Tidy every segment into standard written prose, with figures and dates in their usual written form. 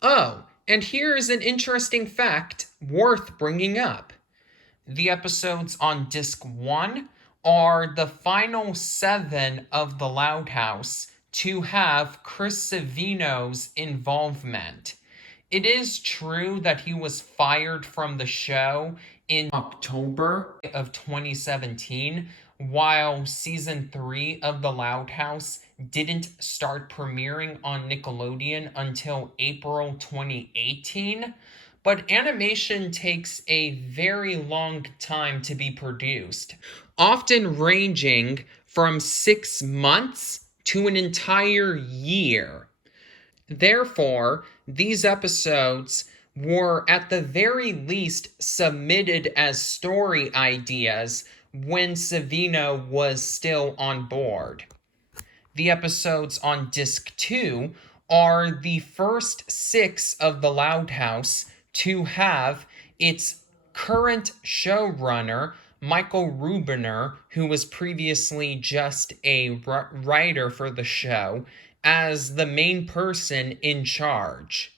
Oh, and here's an interesting fact worth bringing up. The episodes on Disc 1 are the final 7 of The Loud House to have Chris Savino's involvement. It is true that he was fired from the show in October of 2017, while season 3 of The Loud House didn't start premiering on Nickelodeon until April 2018. But animation takes a very long time to be produced, often ranging from 6 months to an entire year. Therefore, these episodes were at the very least submitted as story ideas when Savino was still on board. The episodes on Disc 2 are the first 6 of The Loud House to have its current showrunner, Michael Rubiner, who was previously just a writer for the show, as the main person in charge.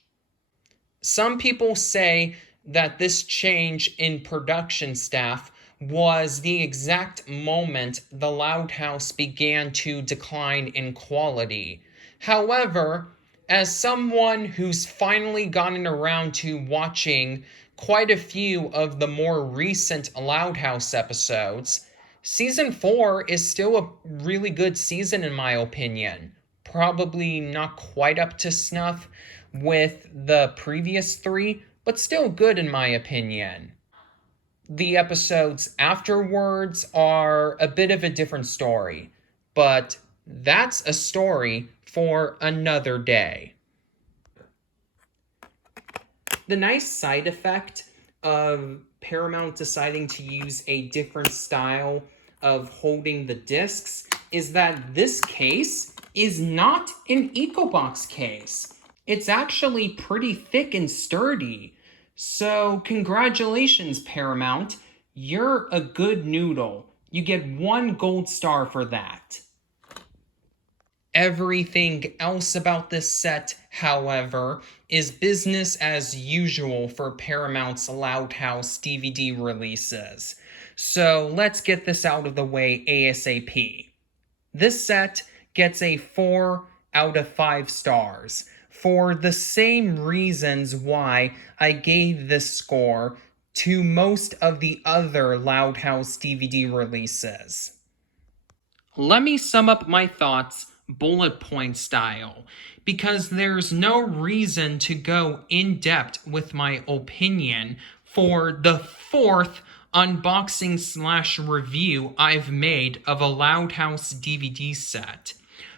Some people say that this change in production staff was the exact moment The Loud House began to decline in quality. However, as someone who's finally gotten around to watching quite a few of the more recent Loud House episodes, Season 4 is still a really good season in my opinion. Probably not quite up to snuff with the previous 3, but still good in my opinion. The episodes afterwards are a bit of a different story, but that's a story for another day. The nice side effect of Paramount deciding to use a different style of holding the discs is that this case is not an EcoBox case. It's actually pretty thick and sturdy. So congratulations, Paramount. You're a good noodle. You get 1 gold star for that. Everything else about this set, however, is business as usual for Paramount's Loud House DVD releases. So let's get this out of the way ASAP. This set gets a 4 out of 5 stars, for the same reasons why I gave this score to most of the other Loud House DVD releases. Let me sum up my thoughts bullet point style, because there's no reason to go in depth with my opinion for the 4th unboxing / review I've made of a Loud House DVD set.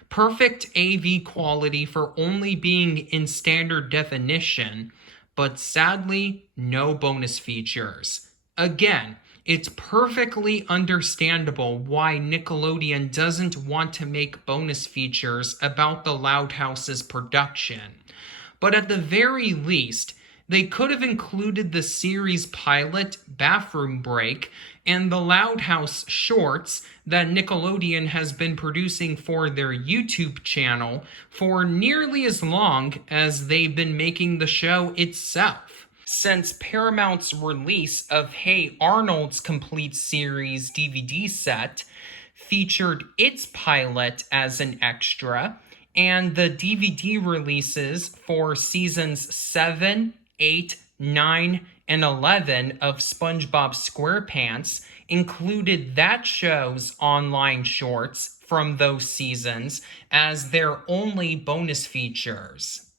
Perfect AV quality for only being in standard definition, but sadly, no bonus features. Again, it's perfectly understandable why Nickelodeon doesn't want to make bonus features about the Loud House's production. But at the very least, they could have included the series pilot Bathroom Break and the Loud House shorts that Nickelodeon has been producing for their YouTube channel for nearly as long as they've been making the show itself. Since Paramount's release of Hey Arnold's complete series DVD set featured its pilot as an extra, and the DVD releases for seasons 7, 8, 9, and 11 of SpongeBob SquarePants included that show's online shorts from those seasons as their only bonus features.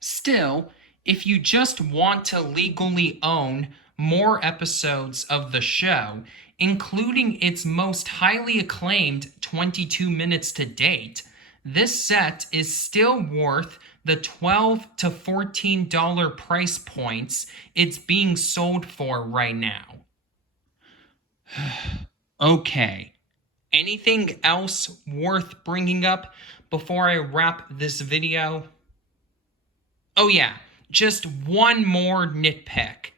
Still, if you just want to legally own more episodes of the show, including its most highly acclaimed 22 minutes to date, this set is still worth the $12 to $14 price points it's being sold for right now. Okay, anything else worth bringing up before I wrap this video? Oh yeah, just one more nitpick.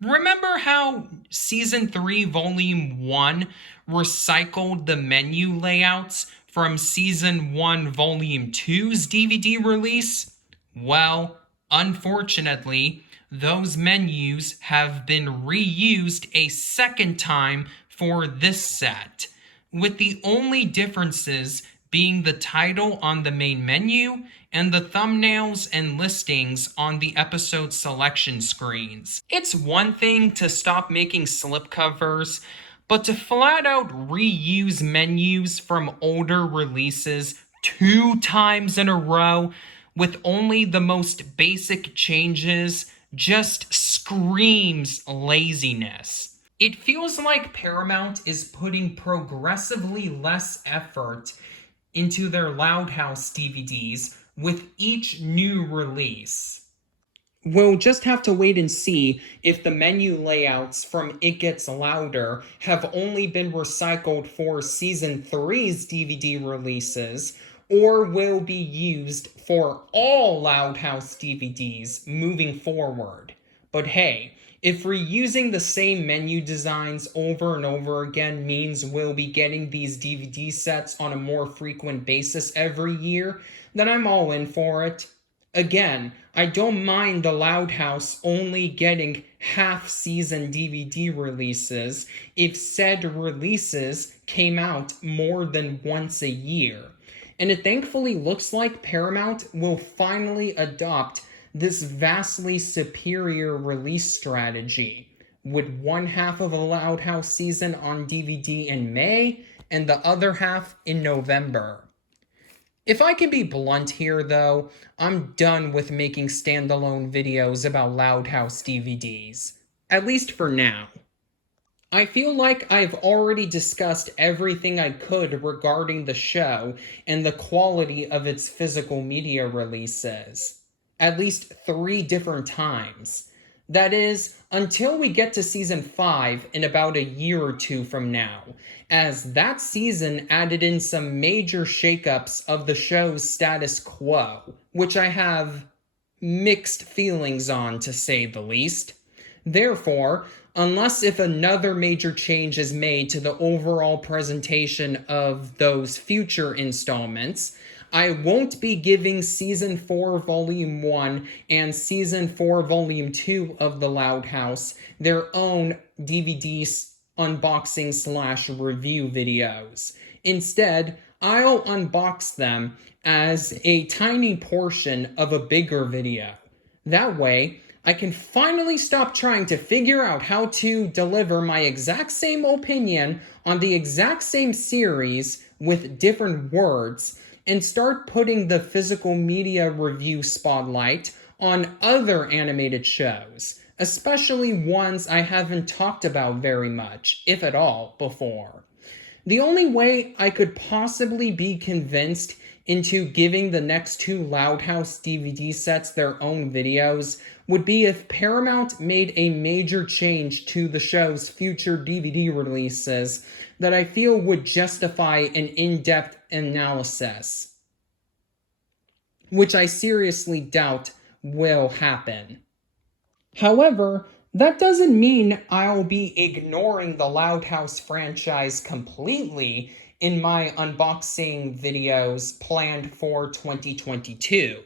Remember how Season 3, Volume 1 recycled the menu layouts from Season 1, Volume 2's DVD release? Well, Unfortunately, those menus have been reused a second time for this set, with the only differences being the title on the main menu and the thumbnails and listings on the episode selection screens. It's one thing to stop making slipcovers, but to flat out reuse menus from older releases 2 times in a row with only the most basic changes just screams laziness. It feels like Paramount is putting progressively less effort into their Loud House DVDs with each new release. We'll just have to wait and see if the menu layouts from It Gets Louder have only been recycled for Season 3's DVD releases, or will be used for all Loud House DVDs moving forward. But hey, if reusing the same menu designs over and over again means we'll be getting these DVD sets on a more frequent basis every year, then I'm all in for it. Again, I don't mind the Loud House only getting half-season DVD releases if said releases came out more than once a year. And it thankfully looks like Paramount will finally adopt this vastly superior release strategy, with one half of a Loud House season on DVD in May and the other half in November. If I can be blunt here, though, I'm done with making standalone videos about Loud House DVDs. At least for now. I feel like I've already discussed everything I could regarding the show and the quality of its physical media releases. At least 3 different times. That is, until we get to Season 5 in about a year or 2 from now, as that season added in some major shakeups of the show's status quo, which I have mixed feelings on, to say the least. Therefore, unless if another major change is made to the overall presentation of those future installments, I won't be giving Season 4 Volume 1 and Season 4 Volume 2 of The Loud House their own DVD unboxing/review videos. Instead, I'll unbox them as a tiny portion of a bigger video. That way, I can finally stop trying to figure out how to deliver my exact same opinion on the exact same series with different words, and start putting the physical media review spotlight on other animated shows, especially ones I haven't talked about very much, if at all, before. The only way I could possibly be convinced into giving the next 2 Loud House DVD sets their own videos would be if Paramount made a major change to the show's future DVD releases that I feel would justify an in-depth analysis, which I seriously doubt will happen. However, that doesn't mean I'll be ignoring the Loud House franchise completely in my unboxing videos planned for 2022.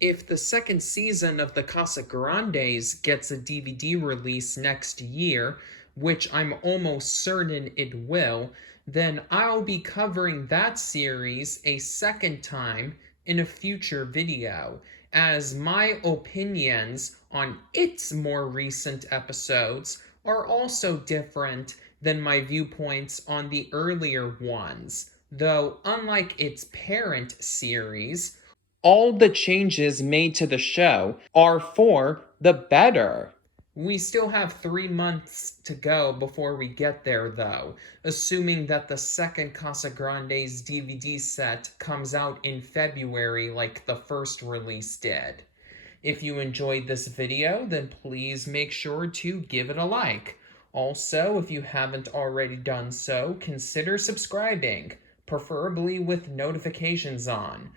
If the second season of the Casa Grandes gets a DVD release next year, which I'm almost certain it will, then I'll be covering that series a second time in a future video, as my opinions on its more recent episodes are also different than my viewpoints on the earlier ones, though unlike its parent series, all the changes made to the show are for the better. We still have 3 months to go before we get there, though, assuming that the second Casa Grandes DVD set comes out in February like the first release did. If you enjoyed this video, then please make sure to give it a like. Also, if you haven't already done so, consider subscribing, preferably with notifications on.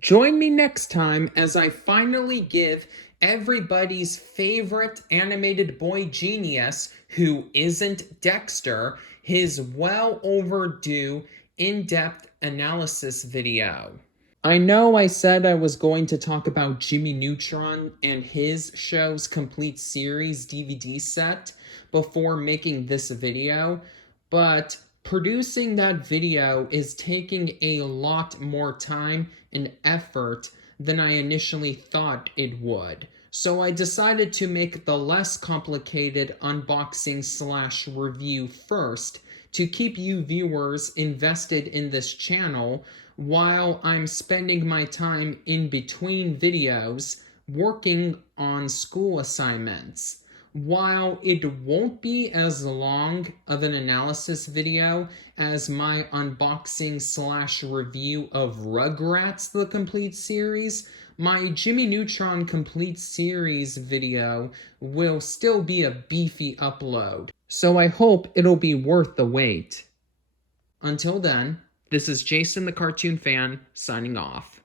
Join me next time as I finally give everybody's favorite animated boy genius, who isn't Dexter, his well overdue in-depth analysis video. I know I said I was going to talk about Jimmy Neutron and his show's complete series DVD set before making this video, but producing that video is taking a lot more time and effort than I initially thought it would. So I decided to make the less complicated unboxing slash review first to keep you viewers invested in this channel while I'm spending my time in between videos working on school assignments. While it won't be as long of an analysis video as my unboxing slash review of Rugrats the Complete Series, my Jimmy Neutron Complete Series video will still be a beefy upload. So I hope it'll be worth the wait. Until then, this is Jason the Cartoon Fan signing off.